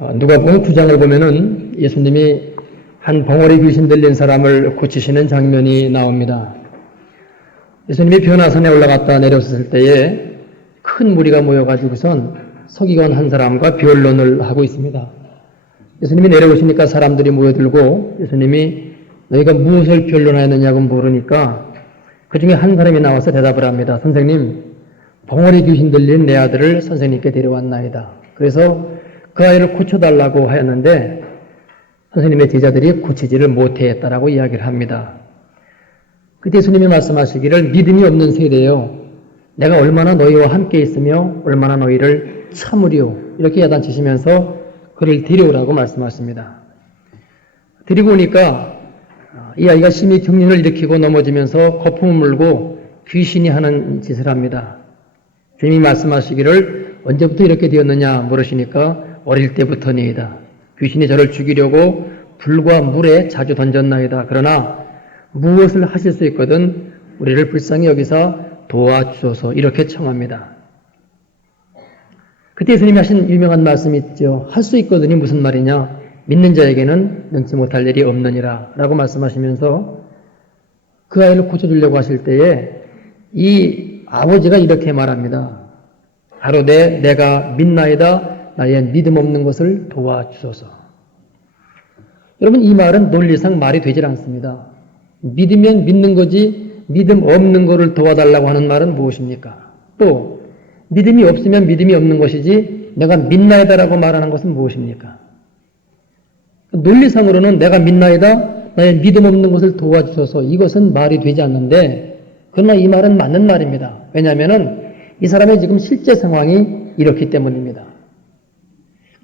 누가복음 9장을 보면은 예수님이 한 벙어리 귀신 들린 사람을 고치시는 장면이 나옵니다. 예수님이 변화산에 올라갔다 내렸을 때에 큰 무리가 모여가지고선 서기관 한 사람과 변론을 하고 있습니다. 예수님이 내려오시니까 사람들이 모여들고 예수님이 너희가 무엇을 변론하였느냐고 물으니까 그 중에 한 사람이 나와서 대답을 합니다. 선생님, 벙어리 귀신 들린 내 아들을 선생님께 데려왔나이다. 그래서 그 아이를 고쳐달라고 하였는데 선생님의 제자들이 고치지를 못했다라고 이야기를 합니다. 그때 예수님이 말씀하시기를 믿음이 없는 세대요, 내가 얼마나 너희와 함께 있으며 얼마나 너희를 참으리요, 이렇게 야단치시면서 그를 데려오라고 말씀하십니다. 데리고 오니까 이 아이가 심히 경련을 일으키고 넘어지면서 거품을 물고 귀신이 하는 짓을 합니다. 주님이 말씀하시기를 언제부터 이렇게 되었느냐 물으시니까 어릴 때부터니이다. 귀신이 저를 죽이려고 불과 물에 자주 던졌나이다. 그러나 무엇을 하실 수 있거든 우리를 불쌍히 여기사 도와주소서, 이렇게 청합니다. 그때 예수님이 하신 유명한 말씀이 있죠. 할 수 있거든이 무슨 말이냐? 믿는 자에게는 능치 못할 일이 없느니라 라고 말씀하시면서 그 아이를 고쳐주려고 하실 때에 이 아버지가 이렇게 말합니다. 가로되 내가 믿나이다. 나의 믿음 없는 것을 도와주소서. 여러분, 이 말은 논리상 말이 되질 않습니다. 믿으면 믿는 거지 믿음 없는 것을 도와달라고 하는 말은 무엇입니까? 또 믿음이 없으면 믿음이 없는 것이지 내가 믿나이다라고 말하는 것은 무엇입니까? 논리상으로는 내가 믿나이다, 나의 믿음 없는 것을 도와주소서, 이것은 말이 되지 않는데 그러나 이 말은 맞는 말입니다. 왜냐하면 이 사람의 지금 실제 상황이 이렇기 때문입니다.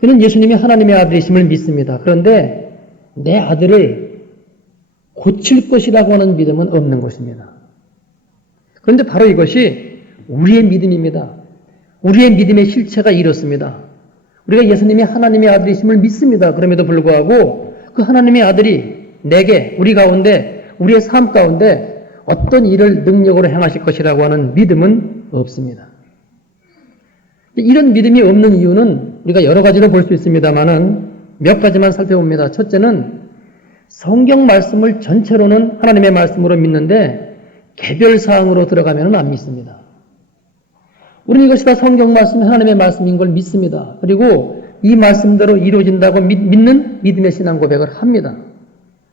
그는 예수님이 하나님의 아들이심을 믿습니다. 그런데 내 아들을 고칠 것이라고 하는 믿음은 없는 것입니다. 그런데 바로 이것이 우리의 믿음입니다. 우리의 믿음의 실체가 이렇습니다. 우리가 예수님이 하나님의 아들이심을 믿습니다. 그럼에도 불구하고 그 하나님의 아들이 내게, 우리 가운데, 우리의 삶 가운데 어떤 일을 능력으로 행하실 것이라고 하는 믿음은 없습니다. 이런 믿음이 없는 이유는 우리가 여러 가지로 볼 수 있습니다만은 몇 가지만 살펴봅니다. 첫째는 성경 말씀을 전체로는 하나님의 말씀으로 믿는데 개별 사항으로 들어가면 안 믿습니다. 우리는 이것이 다 성경 말씀이 하나님의 말씀인 걸 믿습니다. 그리고 이 말씀대로 이루어진다고 믿는 믿음의 신앙 고백을 합니다.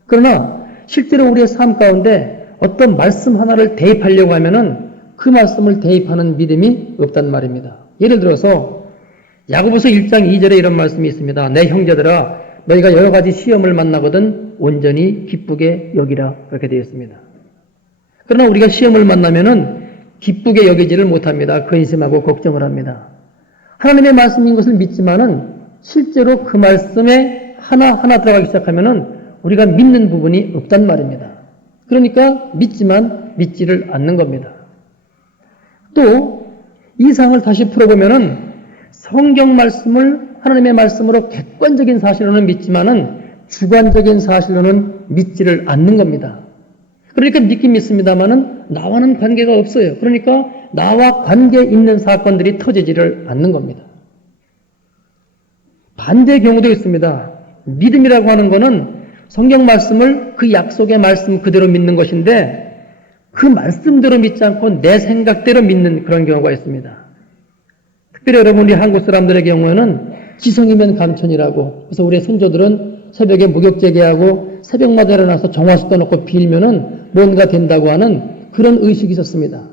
그러나 실제로 우리의 삶 가운데 어떤 말씀 하나를 대입하려고 하면은 그 말씀을 대입하는 믿음이 없단 말입니다. 예를 들어서 야고보서 1장 2절에 이런 말씀이 있습니다. 내 형제들아, 너희가 여러 가지 시험을 만나거든 온전히 기쁘게 여기라, 그렇게 되어 있습니다. 그러나 우리가 시험을 만나면은 기쁘게 여기지를 못합니다. 근심하고 걱정을 합니다. 하나님의 말씀인 것을 믿지만은 실제로 그 말씀에 하나하나 들어가기 시작하면은 우리가 믿는 부분이 없단 말입니다. 그러니까 믿지만 믿지를 않는 겁니다. 또 이 상을 다시 풀어보면은 성경 말씀을 하나님의 말씀으로 객관적인 사실로는 믿지만은 주관적인 사실로는 믿지를 않는 겁니다. 그러니까 믿긴 믿습니다만은 나와는 관계가 없어요. 그러니까 나와 관계 있는 사건들이 터지지를 않는 겁니다. 반대의 경우도 있습니다. 믿음이라고 하는 것은 성경 말씀을 그 약속의 말씀 그대로 믿는 것인데 그 말씀대로 믿지 않고 내 생각대로 믿는 그런 경우가 있습니다. 특별히 여러분, 우리 한국 사람들의 경우에는 지성이면 감천이라고, 그래서 우리 선조들은 새벽에 목욕제기하고 새벽마다 일어나서 정화수 떠놓고 빌면은 뭔가 된다고 하는 그런 의식이 있었습니다.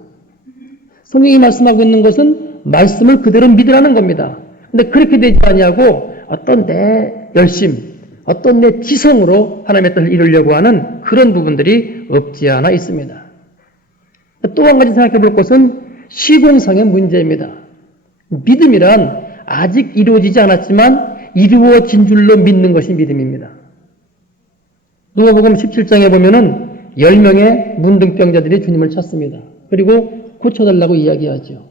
성경이 말씀하고 있는 것은 말씀을 그대로 믿으라는 겁니다. 근데 그렇게 되지 아니하고 어떤 내 열심, 어떤 내 지성으로 하나님의 뜻을 이루려고 하는 그런 부분들이 없지 않아 있습니다. 또 한 가지 생각해 볼 것은 시공상의 문제입니다. 믿음이란 아직 이루어지지 않았지만 이루어진 줄로 믿는 것이 믿음입니다. 누가복음 17장에 보면은 10명의 문둥병자들이 주님을 찾습니다. 그리고 고쳐달라고 이야기하죠.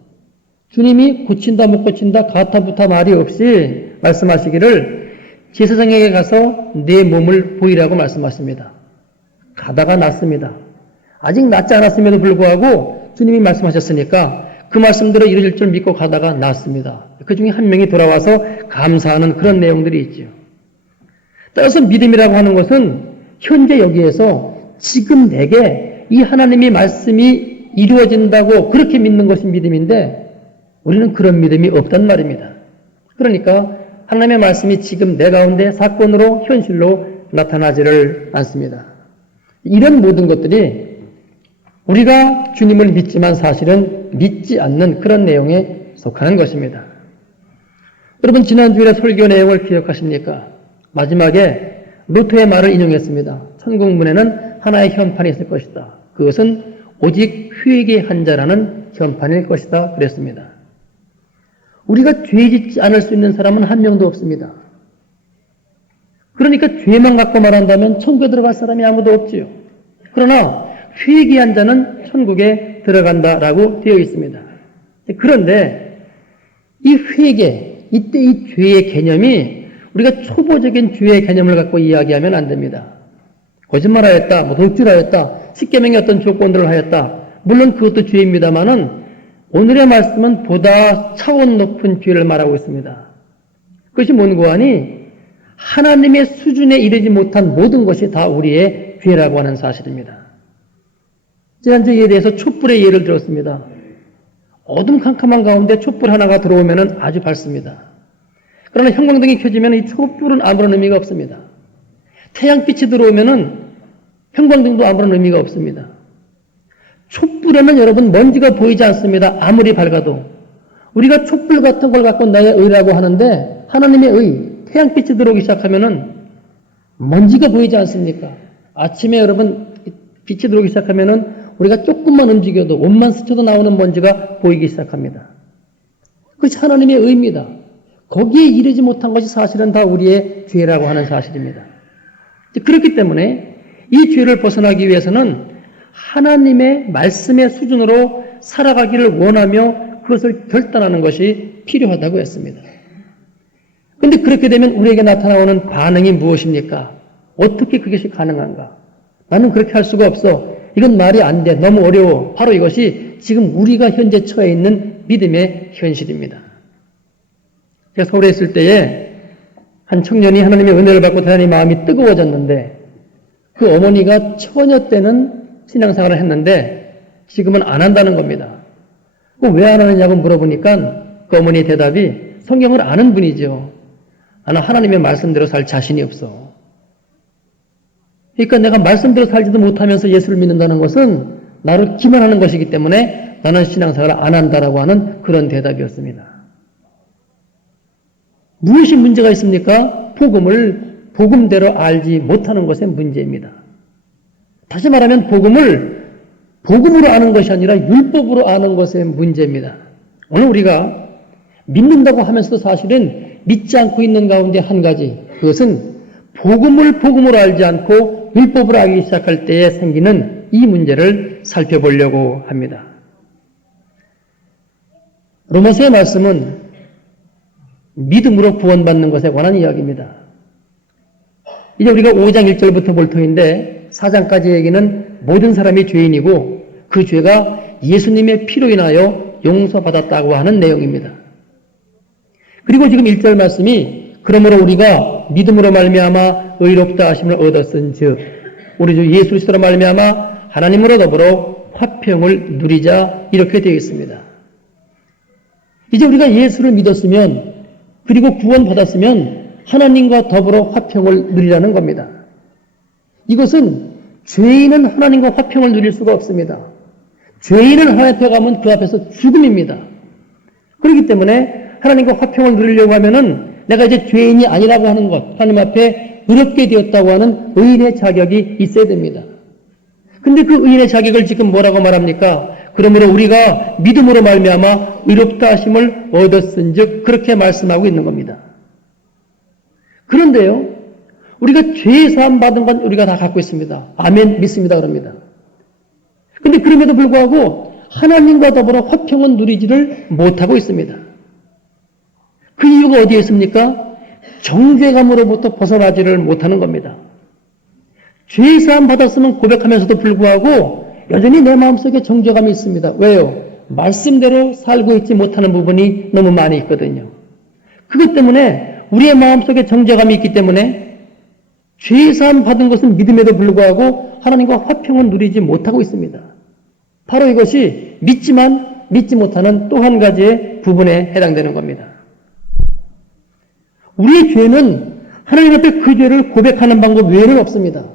주님이 고친다 못 고친다 가타부타 말이 없이 말씀하시기를 제사장에게 가서 내 몸을 보이라고 말씀하십니다. 가다가 낫습니다. 아직 낫지 않았음에도 불구하고 주님이 말씀하셨으니까 그 말씀대로 이루어질 줄 믿고 가다가 났습니다. 그 중에 한 명이 돌아와서 감사하는 그런 내용들이 있죠. 따라서 믿음이라고 하는 것은 현재 여기에서 지금 내게 이 하나님의 말씀이 이루어진다고 그렇게 믿는 것이 믿음인데 우리는 그런 믿음이 없단 말입니다. 그러니까 하나님의 말씀이 지금 내 가운데 사건으로 현실로 나타나지를 않습니다. 이런 모든 것들이 우리가 주님을 믿지만 사실은 믿지 않는 그런 내용에 속하는 것입니다. 여러분 지난주에 설교 내용을 기억하십니까? 마지막에 루터의 말을 인용했습니다. 천국문에는 하나의 현판이 있을 것이다. 그것은 오직 회개한 자라는 현판일 것이다. 그랬습니다. 우리가 죄 짓지 않을 수 있는 사람은 한 명도 없습니다. 그러니까 죄만 갖고 말한다면 천국에 들어갈 사람이 아무도 없지요. 그러나 회개한 자는 천국에 들어간다라고 되어 있습니다. 그런데 이 회개, 이때 이 죄의 개념이 우리가 초보적인 죄의 개념을 갖고 이야기하면 안 됩니다. 거짓말하였다, 독질하였다, 십계명의 어떤 조건들을 하였다. 물론 그것도 죄입니다만은 오늘의 말씀은 보다 차원 높은 죄를 말하고 있습니다. 그것이 뭔고 하니 하나님의 수준에 이르지 못한 모든 것이 다 우리의 죄라고 하는 사실입니다. 지난주에 이에 대해서 촛불의 예를 들었습니다. 어둠 캄캄한 가운데 촛불 하나가 들어오면 아주 밝습니다. 그러나 형광등이 켜지면 이 촛불은 아무런 의미가 없습니다. 태양빛이 들어오면 형광등도 아무런 의미가 없습니다. 촛불에는 여러분 먼지가 보이지 않습니다. 아무리 밝아도. 우리가 촛불 같은 걸 갖고 나의 의라고 하는데 하나님의 의, 태양빛이 들어오기 시작하면 먼지가 보이지 않습니까? 아침에 여러분 빛이 들어오기 시작하면 우리가 조금만 움직여도 옷만 스쳐도 나오는 먼지가 보이기 시작합니다. 그것이 하나님의 의입니다. 거기에 이르지 못한 것이 사실은 다 우리의 죄라고 하는 사실입니다. 그렇기 때문에 이 죄를 벗어나기 위해서는 하나님의 말씀의 수준으로 살아가기를 원하며 그것을 결단하는 것이 필요하다고 했습니다. 그런데 그렇게 되면 우리에게 나타나오는 반응이 무엇입니까? 어떻게 그것이 가능한가? 나는 그렇게 할 수가 없어. 이건 말이 안 돼. 너무 어려워. 바로 이것이 지금 우리가 현재 처해 있는 믿음의 현실입니다. 제가 서울에 있을 때에 한 청년이 하나님의 은혜를 받고 대단히 마음이 뜨거워졌는데 그 어머니가 처녀 때는 신앙생활을 했는데 지금은 안 한다는 겁니다. 왜 안 하느냐고 물어보니까 그 어머니의 대답이 성경을 아는 분이죠. 나는 하나님의 말씀대로 살 자신이 없어. 그러니까 내가 말씀대로 살지도 못하면서 예수를 믿는다는 것은 나를 기만하는 것이기 때문에 나는 신앙생활을 안 한다라고 하는 그런 대답이었습니다. 무엇이 문제가 있습니까? 복음을 복음대로 알지 못하는 것의 문제입니다. 다시 말하면 복음을 복음으로 아는 것이 아니라 율법으로 아는 것의 문제입니다. 오늘 우리가 믿는다고 하면서도 사실은 믿지 않고 있는 가운데 한 가지, 그것은 복음을 복음으로 알지 않고 율법으로 알기 시작할 때에 생기는 이 문제를 살펴보려고 합니다. 로마서의 말씀은 믿음으로 구원받는 것에 관한 이야기입니다. 이제 우리가 5장 1절부터 볼 터인데 4장까지 얘기는 모든 사람이 죄인이고 그 죄가 예수님의 피로 인하여 용서받았다고 하는 내용입니다. 그리고 지금 1절 말씀이 그러므로 우리가 믿음으로 말미암아 의롭다 하심을 얻었은즉 우리 주 예수 그리스도로 말미암아 하나님으로 더불어 화평을 누리자 이렇게 되어 있습니다. 이제 우리가 예수를 믿었으면 그리고 구원받았으면 하나님과 더불어 화평을 누리라는 겁니다. 이것은 죄인은 하나님과 화평을 누릴 수가 없습니다. 죄인은 하나님 앞에 가면 그 앞에서 죽음입니다. 그렇기 때문에 하나님과 화평을 누리려고 하면은 내가 이제 죄인이 아니라고 하는 것, 하나님 앞에 의롭게 되었다고 하는 의인의 자격이 있어야 됩니다. 근데 그 의인의 자격을 지금 뭐라고 말합니까? 그러므로 우리가 믿음으로 말미암아 의롭다 하심을 얻었은즉 그렇게 말씀하고 있는 겁니다. 그런데요, 우리가 죄 사함 받은 건 우리가 다 갖고 있습니다. 아멘 믿습니다 그럽니다. 근데 그럼에도 불구하고 하나님과 더불어 화평은 누리지를 못하고 있습니다. 그 이유가 어디에 있습니까? 정죄감으로부터 벗어나지를 못하는 겁니다. 죄 사함 받았으면 고백하면서도 불구하고 여전히 내 마음속에 정죄감이 있습니다. 왜요? 말씀대로 살고 있지 못하는 부분이 너무 많이 있거든요. 그것 때문에 우리의 마음속에 정죄감이 있기 때문에 죄사함 받은 것은 믿음에도 불구하고 하나님과 화평을 누리지 못하고 있습니다. 바로 이것이 믿지만 믿지 못하는 또 한 가지의 부분에 해당되는 겁니다. 우리의 죄는 하나님 앞에 그 죄를 고백하는 방법 외에는 없습니다.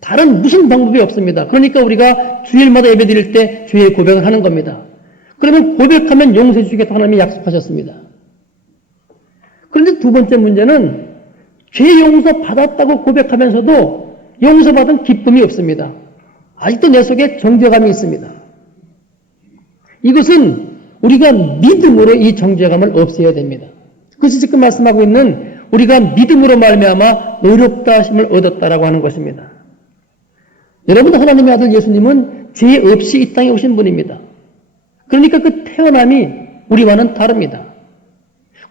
다른 무슨 방법이 없습니다. 그러니까 우리가 주일마다 예배드릴 때 죄의 고백을 하는 겁니다. 그러면 고백하면 용서해 주시겠다고 하나님이 약속하셨습니다. 그런데 두 번째 문제는 죄 용서 받았다고 고백하면서도 용서받은 기쁨이 없습니다. 아직도 내 속에 정죄감이 있습니다. 이것은 우리가 믿음으로 이 정죄감을 없애야 됩니다. 그것이 지금 말씀하고 있는 우리가 믿음으로 말미암아 의롭다 하심을 얻었다라고 하는 것입니다. 여러분, 하나님의 아들 예수님은 죄 없이 이 땅에 오신 분입니다. 그러니까 그 태어남이 우리와는 다릅니다.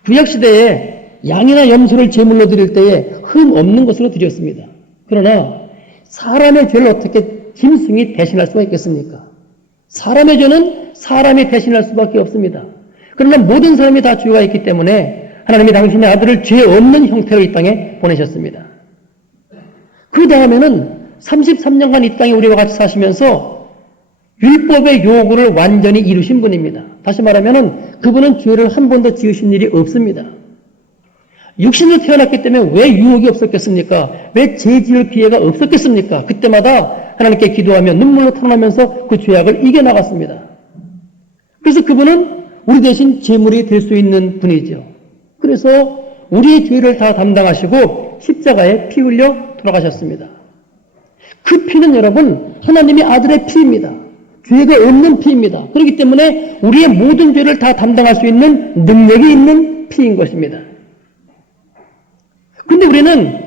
구약시대에 양이나 염소를 제물로 드릴 때에 흠 없는 것으로 드렸습니다. 그러나 사람의 죄를 어떻게 짐승이 대신할 수가 있겠습니까? 사람의 죄는 사람이 대신할 수밖에 없습니다. 그러나 모든 사람이 다 죄가 있기 때문에 하나님이 당신의 아들을 죄 없는 형태로 이 땅에 보내셨습니다. 그 다음에는 33년간 이 땅에 우리와 같이 사시면서 율법의 요구를 완전히 이루신 분입니다. 다시 말하면 그분은 죄를 한 번도 지으신 일이 없습니다. 육신으로 태어났기 때문에 왜 유혹이 없었겠습니까? 왜 죄 지을 기회가 없었겠습니까? 그때마다 하나님께 기도하며 눈물로 탄원하면서 그 죄악을 이겨나갔습니다. 그래서 그분은 우리 대신 제물이 될 수 있는 분이죠. 그래서 우리의 죄를 다 담당하시고 십자가에 피 흘려 돌아가셨습니다. 그 피는 여러분 하나님의 아들의 피입니다. 죄가 없는 피입니다. 그렇기 때문에 우리의 모든 죄를 다 담당할 수 있는 능력이 있는 피인 것입니다. 그런데 우리는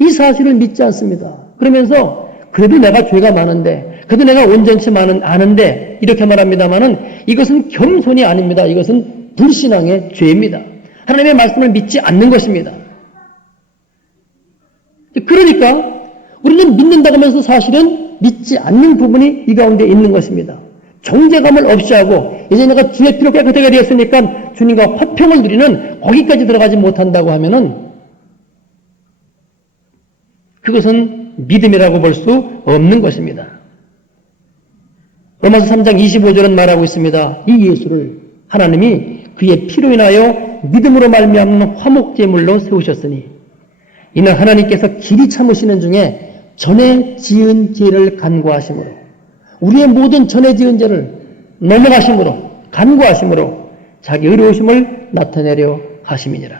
이 사실을 믿지 않습니다. 그러면서 그래도 내가 죄가 많은데, 그래도 내가 온전치 않은데 이렇게 말합니다마는 이것은 겸손이 아닙니다. 이것은 불신앙의 죄입니다. 하나님의 말씀을 믿지 않는 것입니다. 그러니까 우리는 믿는다고 하면서 사실은 믿지 않는 부분이 이 가운데 있는 것입니다. 정죄감을 없이 하고 이제 내가 주의 피로 깨끗하게 되었으니까 주님과 화평을 누리는 거기까지 들어가지 못한다고 하면은 그것은 믿음이라고 볼 수 없는 것입니다. 로마서 3장 25절은 말하고 있습니다. 이 예수를 하나님이 그의 피로 인하여 믿음으로 말미암는 화목제물로 세우셨으니 이는 하나님께서 길이 참으시는 중에 전에 지은 죄를 간구하심으로 우리의 모든 전에 지은 죄를 넘어가심으로 간구하심으로 자기 의로우심을 나타내려 하심이니라.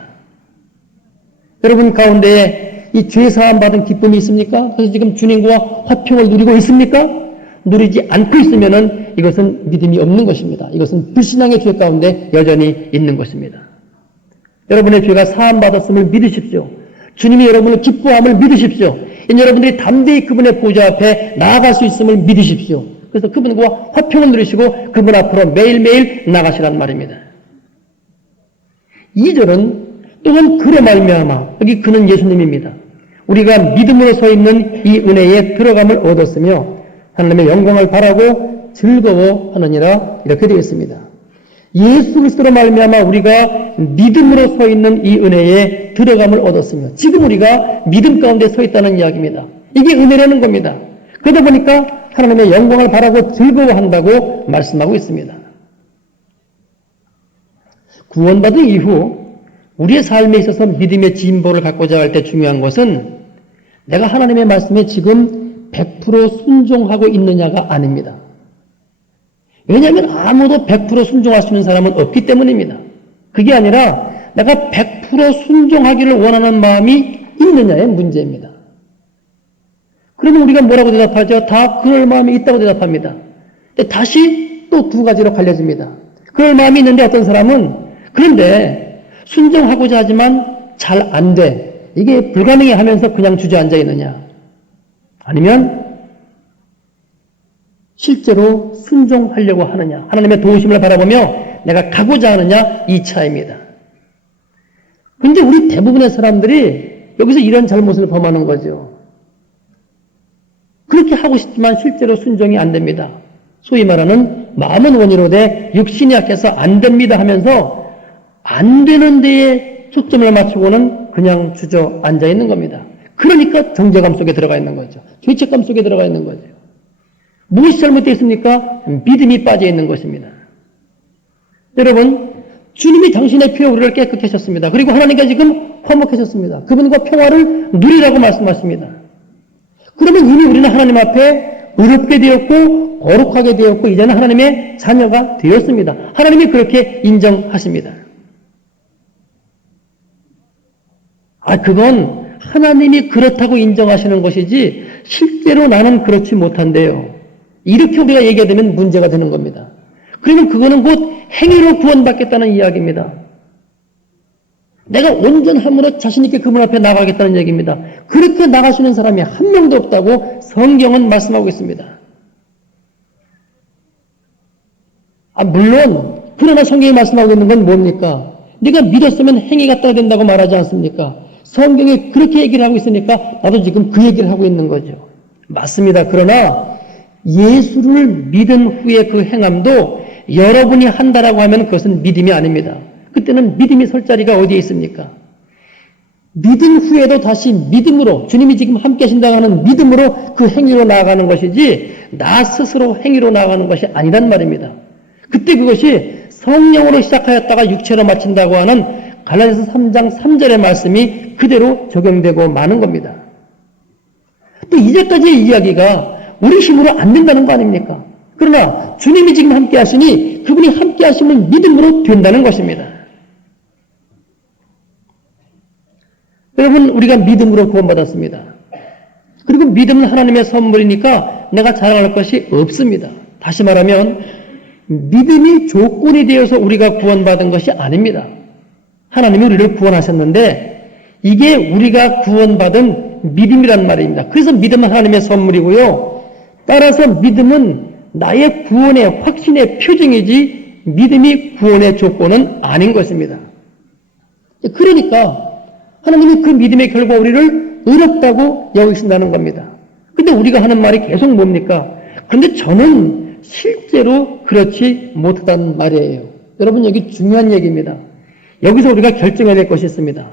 여러분 가운데 이 죄사함 받은 기쁨이 있습니까? 그래서 지금 주님과 화평을 누리고 있습니까? 누리지 않고 있으면은 이것은 믿음이 없는 것입니다. 이것은 불신앙의 죄 가운데 여전히 있는 것입니다. 여러분의 죄가 사함 받았음을 믿으십시오. 주님이 여러분을 기뻐함을 믿으십시오. 이제 여러분들이 담대히 그분의 보좌 앞에 나아갈 수 있음을 믿으십시오. 그래서 그분과 화평을 누리시고 그분 앞으로 매일매일 나가시란 말입니다. 2절은 또한 그로 말미암아, 여기 그는 예수님입니다. 우리가 믿음으로 서 있는 이 은혜에 들어감을 얻었으며 하나님의 영광을 바라고 즐거워하느니라 이렇게 되어 있습니다. 예수 그리스도로 말미암아 우리가 믿음으로 서 있는 이 은혜에 들어감을 얻었으며 지금 우리가 믿음 가운데 서 있다는 이야기입니다. 이게 은혜라는 겁니다. 그러다 보니까 하나님의 영광을 바라고 즐거워한다고 말씀하고 있습니다. 구원받은 이후 우리의 삶에 있어서 믿음의 진보를 갖고자 할 때 중요한 것은 내가 하나님의 말씀에 지금 100% 순종하고 있느냐가 아닙니다. 왜냐하면 아무도 100% 순종할 수 있는 사람은 없기 때문입니다. 그게 아니라 내가 100% 순종하기를 원하는 마음이 있느냐의 문제입니다. 그러면 우리가 뭐라고 대답하죠? 다 그럴 마음이 있다고 대답합니다. 근데 다시 또 두 가지로 갈려집니다. 그럴 마음이 있는데 어떤 사람은 그런데 순종하고자 하지만 잘 안 돼. 이게 불가능해 하면서 그냥 주저앉아 있느냐. 아니면 실제로 순종하려고 하느냐. 하나님의 도우심을 바라보며 내가 가고자 하느냐. 이 차이입니다. 근데 우리 대부분의 사람들이 여기서 이런 잘못을 범하는 거죠. 그렇게 하고 싶지만 실제로 순종이 안 됩니다. 소위 말하는 마음은 원이로 돼 육신이 약해서 안 됩니다 하면서 안 되는 데에 초점을 맞추고는 그냥 주저앉아 있는 겁니다. 그러니까 정죄감 속에 들어가 있는 거죠. 죄책감 속에 들어가 있는 거죠. 무엇이 잘못되어 있습니까? 믿음이 빠져 있는 것입니다. 여러분, 주님이 당신의 피로 우리를 깨끗게 하셨습니다. 그리고 하나님께 지금 화목하셨습니다. 그분과 평화를 누리라고 말씀하십니다. 그러면 이미 우리는 하나님 앞에 의롭게 되었고 거룩하게 되었고 이제는 하나님의 자녀가 되었습니다. 하나님이 그렇게 인정하십니다. 그건 하나님이 그렇다고 인정하시는 것이지 실제로 나는 그렇지 못한데요. 이렇게 우리가 얘기하면 문제가 되는 겁니다. 그러면 그거는 곧 행위로 구원받겠다는 이야기입니다. 내가 온전함으로 자신있게 그분 앞에 나가겠다는 얘기입니다. 그렇게 나갈 수 있는 사람이 한 명도 없다고 성경은 말씀하고 있습니다. 물론 그러나 성경이 말씀하고 있는 건 뭡니까? 네가 믿었으면 행위가 따라 된다고 말하지 않습니까? 성경이 그렇게 얘기를 하고 있으니까 나도 지금 그 얘기를 하고 있는 거죠. 맞습니다. 그러나 예수를 믿은 후에 그 행함도 여러분이 한다라고 하면 그것은 믿음이 아닙니다. 그때는 믿음이 설 자리가 어디에 있습니까? 믿은 후에도 다시 믿음으로 주님이 지금 함께 하신다고 하는 믿음으로 그 행위로 나아가는 것이지 나 스스로 행위로 나아가는 것이 아니란 말입니다. 그때 그것이 성령으로 시작하였다가 육체로 마친다고 하는 갈라디아서 3장 3절의 말씀이 그대로 적용되고 마는 겁니다. 또 이제까지의 이야기가 우리 힘으로 안 된다는 거 아닙니까? 그러나 주님이 지금 함께 하시니 그분이 함께 하심을 믿음으로 된다는 것입니다. 여러분, 우리가 믿음으로 구원받았습니다. 그리고 믿음은 하나님의 선물이니까 내가 자랑할 것이 없습니다. 다시 말하면 믿음이 조건이 되어서 우리가 구원받은 것이 아닙니다. 하나님이 우리를 구원하셨는데 이게 우리가 구원받은 믿음이란 말입니다. 그래서 믿음은 하나님의 선물이고요. 따라서 믿음은 나의 구원의 확신의 표징이지 믿음이 구원의 조건은 아닌 것입니다. 그러니까 하나님이 그 믿음의 결과 우리를 의롭다고 여기신다는 겁니다. 근데 우리가 하는 말이 계속 뭡니까? 그런데 저는 실제로 그렇지 못하다는 말이에요. 여러분, 여기 중요한 얘기입니다. 여기서 우리가 결정해야 될 것이 있습니다.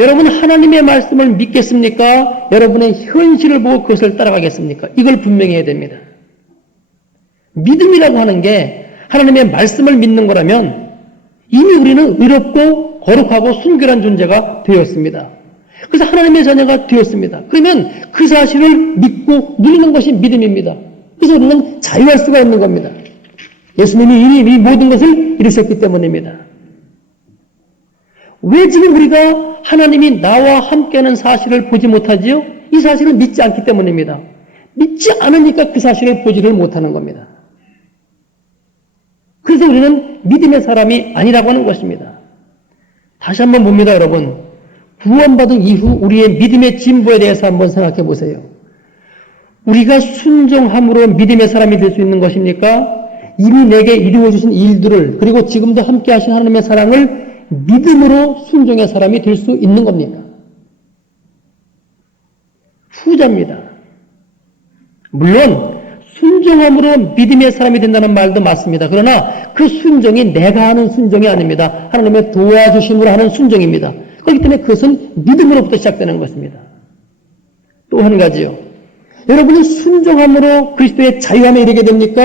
여러분, 하나님의 말씀을 믿겠습니까? 여러분의 현실을 보고 그것을 따라가겠습니까? 이걸 분명히 해야 됩니다. 믿음이라고 하는 게 하나님의 말씀을 믿는 거라면 이미 우리는 의롭고 거룩하고 순결한 존재가 되었습니다. 그래서 하나님의 자녀가 되었습니다. 그러면 그 사실을 믿고 누리는 것이 믿음입니다. 그래서 우리는 자유할 수가 있는 겁니다. 예수님이 이미 모든 것을 이루셨기 때문입니다. 왜 지금 우리가 하나님이 나와 함께하는 사실을 보지 못하지요? 이 사실을 믿지 않기 때문입니다. 믿지 않으니까 그 사실을 보지를 못하는 겁니다. 그래서 우리는 믿음의 사람이 아니라고 하는 것입니다. 다시 한번 봅니다, 여러분. 구원받은 이후 우리의 믿음의 진보에 대해서 한번 생각해 보세요. 우리가 순종함으로 믿음의 사람이 될 수 있는 것입니까? 이미 내게 이루어주신 일들을 그리고 지금도 함께 하신 하나님의 사랑을 믿음으로 순종의 사람이 될 수 있는 겁니까? 후자입니다. 물론 순종함으로 믿음의 사람이 된다는 말도 맞습니다. 그러나 그 순종이 내가 하는 순종이 아닙니다. 하나님의 도와주심으로 하는 순종입니다. 그렇기 때문에 그것은 믿음으로부터 시작되는 것입니다. 또 한 가지요. 여러분이 순종함으로 그리스도의 자유함에 이르게 됩니까?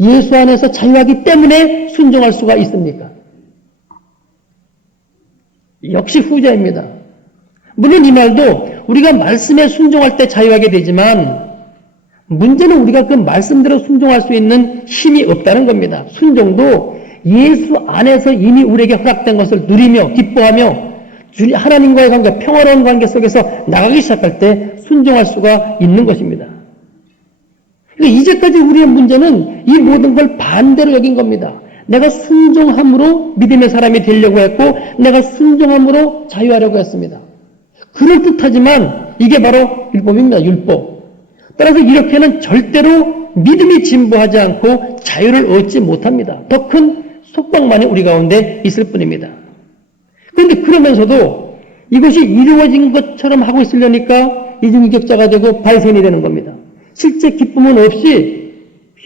예수 안에서 자유하기 때문에 순종할 수가 있습니까? 역시 후자입니다. 물론 이 말도 우리가 말씀에 순종할 때 자유하게 되지만 문제는 우리가 그 말씀대로 순종할 수 있는 힘이 없다는 겁니다. 순종도 예수 안에서 이미 우리에게 허락된 것을 누리며 기뻐하며 하나님과의 관계, 평화로운 관계 속에서 나가기 시작할 때 순종할 수가 있는 것입니다. 그러니까 이제까지 우리의 문제는 이 모든 걸 반대로 여긴 겁니다. 내가 순종함으로 믿음의 사람이 되려고 했고 내가 순종함으로 자유하려고 했습니다. 그럴듯하지만 이게 바로 율법입니다. 율법. 따라서 이렇게는 절대로 믿음이 진보하지 않고 자유를 얻지 못합니다. 더 큰 속박만이 우리 가운데 있을 뿐입니다. 그런데 그러면서도 이것이 이루어진 것처럼 하고 있으려니까 이중인격자가 되고 바리새인이 되는 겁니다. 실제 기쁨은 없이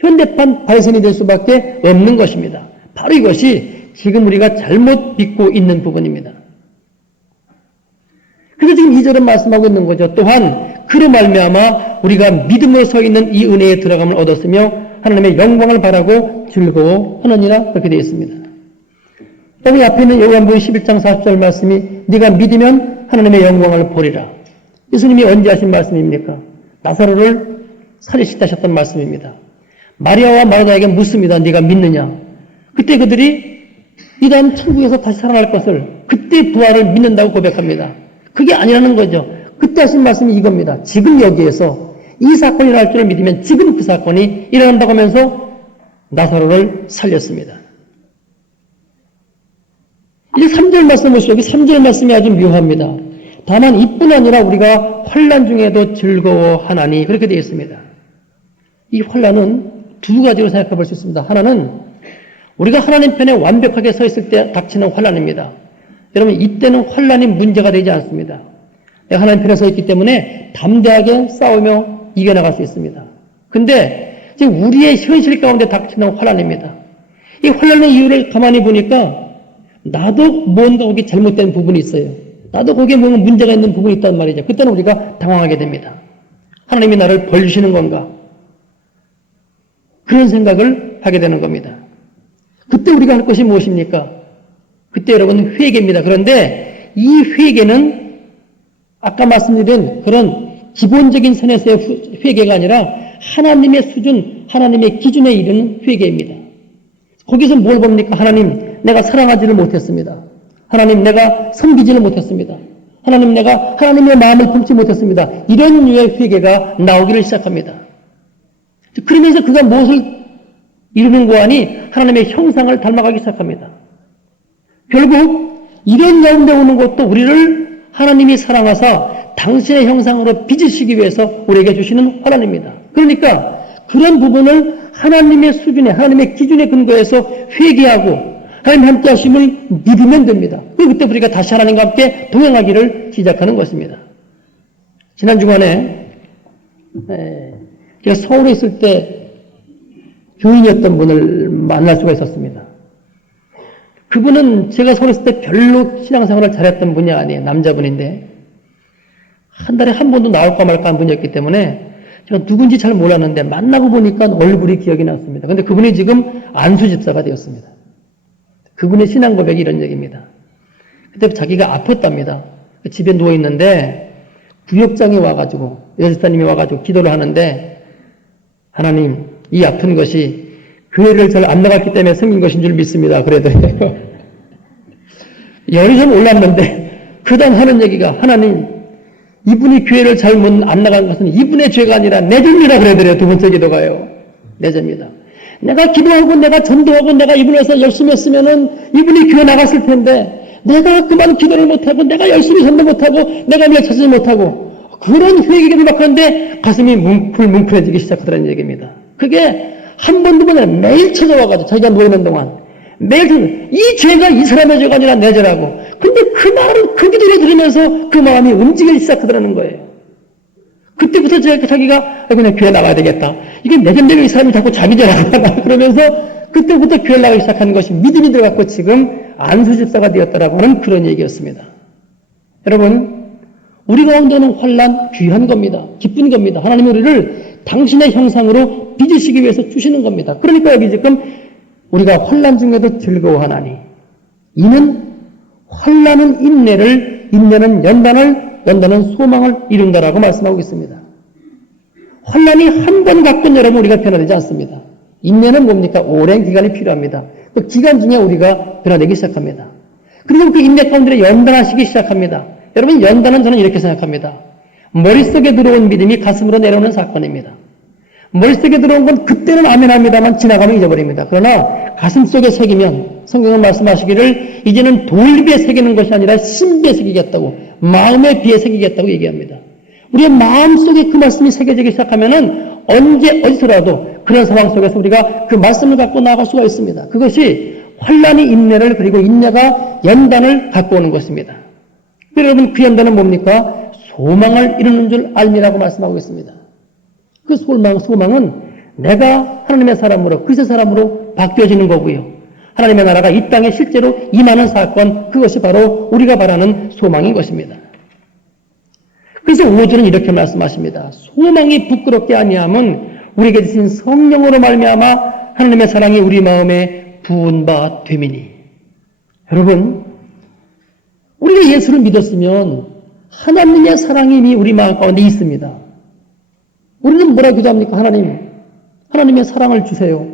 현대판 바리새인이 될 수밖에 없는 것입니다. 바로 이것이 지금 우리가 잘못 믿고 있는 부분입니다. 그래서 지금 2절은 말씀하고 있는 거죠. 또한 그로 말미암아 우리가 믿음으로 서 있는 이 은혜에 들어감을 얻었으며 하나님의 영광을 바라고 즐거워하느니라 그렇게 되어 있습니다. 여기 앞에 있는 요한복음 11장 40절 말씀이 네가 믿으면 하나님의 영광을 보리라. 예수님이 언제 하신 말씀입니까? 나사로를 살리시다 하셨던 말씀입니다. 마리아와 마르다에게 묻습니다. 네가 믿느냐? 그때 그들이 이단 천국에서 다시 살아날 것을 그때 부활을 믿는다고 고백합니다. 그게 아니라는 거죠. 그때 하신 말씀이 이겁니다. 지금 여기에서 이 사건이 일어날 줄을 믿으면 지금 그 사건이 일어난다고 하면서 나사로를 살렸습니다. 이제 3절 말씀 보시죠. 여기 3절 말씀이 아주 묘합니다. 다만 이뿐 아니라 우리가 환난 중에도 즐거워하나니 그렇게 되어 있습니다. 이 환난은 두 가지로 생각해 볼 수 있습니다. 하나는 우리가 하나님 편에 완벽하게 서 있을 때 닥치는 환난입니다. 여러분 이때는 환난이 문제가 되지 않습니다. 내가 하나님 편에 서 있기 때문에 담대하게 싸우며 이겨나갈 수 있습니다. 근데 지금 우리의 현실 가운데 닥치는 환난입니다. 이 환난의 이유를 가만히 보니까 나도 뭔가 거기 잘못된 부분이 있어요. 나도 거기에 뭔가 문제가 있는 부분이 있단 말이죠. 그때는 우리가 당황하게 됩니다. 하나님이 나를 벌 주시는 건가? 그런 생각을 하게 되는 겁니다. 그때 우리가 할 것이 무엇입니까? 그때 여러분 회개입니다. 그런데 이 회개는 아까 말씀드린 그런 기본적인 선에서의 회개가 아니라 하나님의 수준, 하나님의 기준에 이르는 회개입니다. 거기서 뭘 봅니까? 하나님, 내가 사랑하지를 못했습니다. 하나님, 내가 섬기지를 못했습니다. 하나님, 내가 하나님의 마음을 품지 못했습니다. 이런 류의 회개가 나오기를 시작합니다. 그러면서 그가 무엇을 이루는 거하니 하나님의 형상을 닮아가기 시작합니다. 결국 이런 가운데 오는 것도 우리를 하나님이 사랑하사 당신의 형상으로 빚으시기 위해서 우리에게 주시는 환난입니다. 그러니까 그런 부분을 하나님의 수준에, 하나님의 기준에 근거해서 회개하고 하나님 함께 하심을 믿으면 됩니다. 그때 우리가 다시 하나님과 함께 동행하기를 시작하는 것입니다. 지난 주간에 제가 서울에 있을 때 교인이었던 분을 만날 수가 있었습니다. 그분은 제가 서울에 있을 때 별로 신앙생활을 잘했던 분이 아니에요. 남자분인데 한 달에 한 번도 나올까 말까 한 분이었기 때문에 제가 누군지 잘 몰랐는데 만나고 보니까 얼굴이 기억이 났습니다. 그런데 그분이 지금 안수집사가 되었습니다. 그분의 신앙 고백이 이런 얘기입니다. 그때 자기가 아팠답니다. 집에 누워있는데 구역장이 와가지고 여집사님이 와가지고 기도를 하는데 하나님 이 아픈 것이 교회를 잘 안 나갔기 때문에 생긴 것인 줄 믿습니다. 그래도 열이 좀 올랐는데 그다음 하는 얘기가 하나님 이분이 교회를 잘 안 나간 것은 이분의 죄가 아니라 내 죄입니다. 그러더래요. 두 번째 기도가요. 내 죄입니다. 내가 기도하고 내가 전도하고 내가 이분을 위해서 열심히 했으면은 이분이 교회 나갔을 텐데 내가 그만 기도를 못하고 내가 열심히 전도 못하고 내가 늘 찾지 못하고 그런 회개를 막 하는데 가슴이 뭉클해지기 시작하더라는 얘기입니다. 그게 한 번, 두 번 아니라 매일 찾아와가지고 자기가 누워있는 동안 매일 이 죄가 이 사람의 죄가 아니라 내 죄라고. 근데 그 말을 그 기도를 들으면서 그 마음이 움직이기 시작하더라는 거예요. 그때부터 자기가 그냥 교회 나가야 되겠다. 이게 내 죄인데 이 사람이 자꾸 자기 죄라고 하나 그러면서 그때부터 교회 나가기 시작하는 것이 믿음이 들어갔고 지금 안수집사가 되었다라고 하는 그런 얘기였습니다. 여러분 우리 가운데 오는 환난 귀한 겁니다. 기쁜 겁니다. 하나님이 우리를 당신의 형상으로 빚으시기 위해서 주시는 겁니다. 그러니까 여기 지금 우리가 환난 중에도 즐거워하나니 이는 환난은 인내를, 인내는 연단을, 연단은 소망을 이룬다라고 말씀하고 있습니다. 환난이 한 번 갖고는 여러분 우리가 변화되지 않습니다. 인내는 뭡니까? 오랜 기간이 필요합니다. 그 기간 중에 우리가 변화되기 시작합니다. 그리고 그 인내 가운데 연단하시기 시작합니다. 여러분 연단은 저는 이렇게 생각합니다. 머릿속에 들어온 믿음이 가슴으로 내려오는 사건입니다. 머릿속에 들어온 건 그때는 아멘합니다만 지나가면 잊어버립니다. 그러나 가슴속에 새기면 성경은 말씀하시기를 이제는 돌비에 새기는 것이 아니라 신비에 새기겠다고 마음의 비에 새기겠다고 얘기합니다. 우리의 마음속에 그 말씀이 새겨지기 시작하면은 언제 어디서라도 그런 상황 속에서 우리가 그 말씀을 갖고 나아갈 수가 있습니다. 그것이 환난이 인내를 그리고 인내가 연단을 갖고 오는 것입니다. 여러분 그 연단은 뭡니까? 소망을 이루는 줄 알미라고 말씀하고 있습니다. 그 소망은 내가 하나님의 사람으로, 그리스도의 사람으로 바뀌어지는 거고요. 하나님의 나라가 이 땅에 실제로 임하는 사건, 그것이 바로 우리가 바라는 소망인 것입니다. 그래서 5절은 이렇게 말씀하십니다. 소망이 부끄럽게 아니함은 우리에게 주신 성령으로 말미암아 하나님의 사랑이 우리 마음에 부은 바 됨이니. 여러분, 우리가 예수를 믿었으면 하나님의 사랑이 이미 우리 마음 가운데 있습니다. 우리는 뭐라 기도합니까? 하나님의 사랑을 주세요.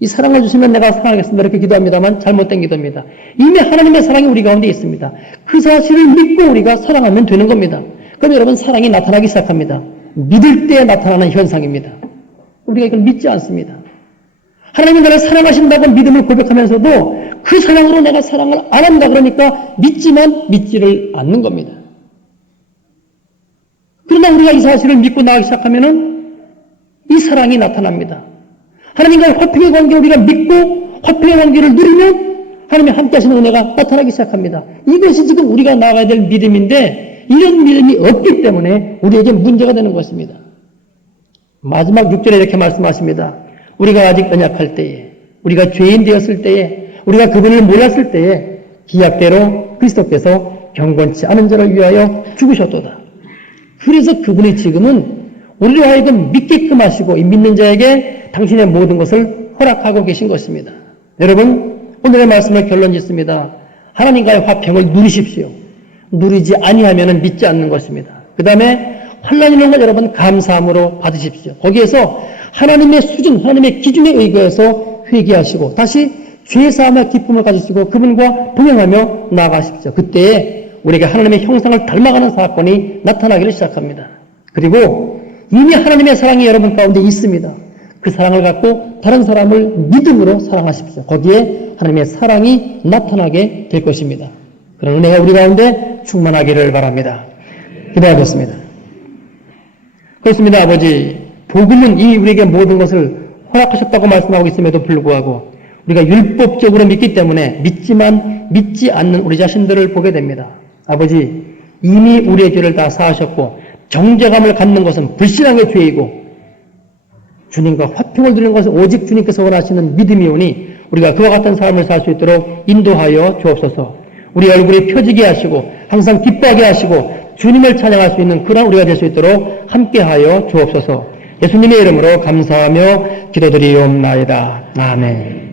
이 사랑을 주시면 내가 사랑하겠습니다. 이렇게 기도합니다만 잘못된 기도입니다. 이미 하나님의 사랑이 우리 가운데 있습니다. 그 사실을 믿고 우리가 사랑하면 되는 겁니다. 그럼 여러분, 사랑이 나타나기 시작합니다. 믿을 때 나타나는 현상입니다. 우리가 이걸 믿지 않습니다. 하나님이 나를 사랑하신다고 믿음을 고백하면서도 그 사랑으로 내가 사랑을 안 한다 그러니까 믿지만 믿지를 않는 겁니다. 그러나 우리가 이 사실을 믿고 나가기 시작하면은 이 사랑이 나타납니다. 하나님과의 화평의 관계를 우리가 믿고 화평의 관계를 누리면 하나님이 함께 하시는 은혜가 나타나기 시작합니다. 이것이 지금 우리가 나가야 될 믿음인데 이런 믿음이 없기 때문에 우리에게 문제가 되는 것입니다. 마지막 6절에 이렇게 말씀하십니다. 우리가 아직 연약할 때에, 우리가 죄인 되었을 때에, 우리가 그분을 몰랐을 때에 기약대로 그리스도께서 경건치 않은 자를 위하여 죽으셨도다. 그래서 그분이 지금은 우리로 하여금 믿게끔 하시고 이 믿는 자에게 당신의 모든 것을 허락하고 계신 것입니다. 여러분, 오늘의 말씀을 결론 짓습니다. 하나님과의 화평을 누리십시오. 누리지 아니하면 믿지 않는 것입니다. 그 다음에 환난이 오는 걸 여러분 감사함으로 받으십시오. 거기에서 하나님의 수준, 하나님의 기준에 의거해서 회개하시고 다시 죄사함의 기쁨을 가지시고 그분과 동행하며 나아가십시오. 그때에 우리에게 하나님의 형상을 닮아가는 사건이 나타나기를 시작합니다. 그리고 이미 하나님의 사랑이 여러분 가운데 있습니다. 그 사랑을 갖고 다른 사람을 믿음으로 사랑하십시오. 거기에 하나님의 사랑이 나타나게 될 것입니다. 그런 은혜가 우리 가운데 충만하기를 바랍니다. 기도하겠습니다. 그렇습니다. 아버지, 복음은 이미 우리에게 모든 것을 허락하셨다고 말씀하고 있음에도 불구하고 우리가 율법적으로 믿기 때문에 믿지만 믿지 않는 우리 자신들을 보게 됩니다. 아버지, 이미 우리의 죄를 다 사하셨고 정죄감을 갖는 것은 불신앙의 죄이고 주님과 화평을 누리는 것은 오직 주님께서 원하시는 믿음이오니 우리가 그와 같은 삶을 살 수 있도록 인도하여 주옵소서. 우리 얼굴이 펴지게 하시고 항상 기뻐하게 하시고 주님을 찬양할 수 있는 그런 우리가 될 수 있도록 함께하여 주옵소서. 예수님의 이름으로 감사하며 기도드리옵나이다. 아멘.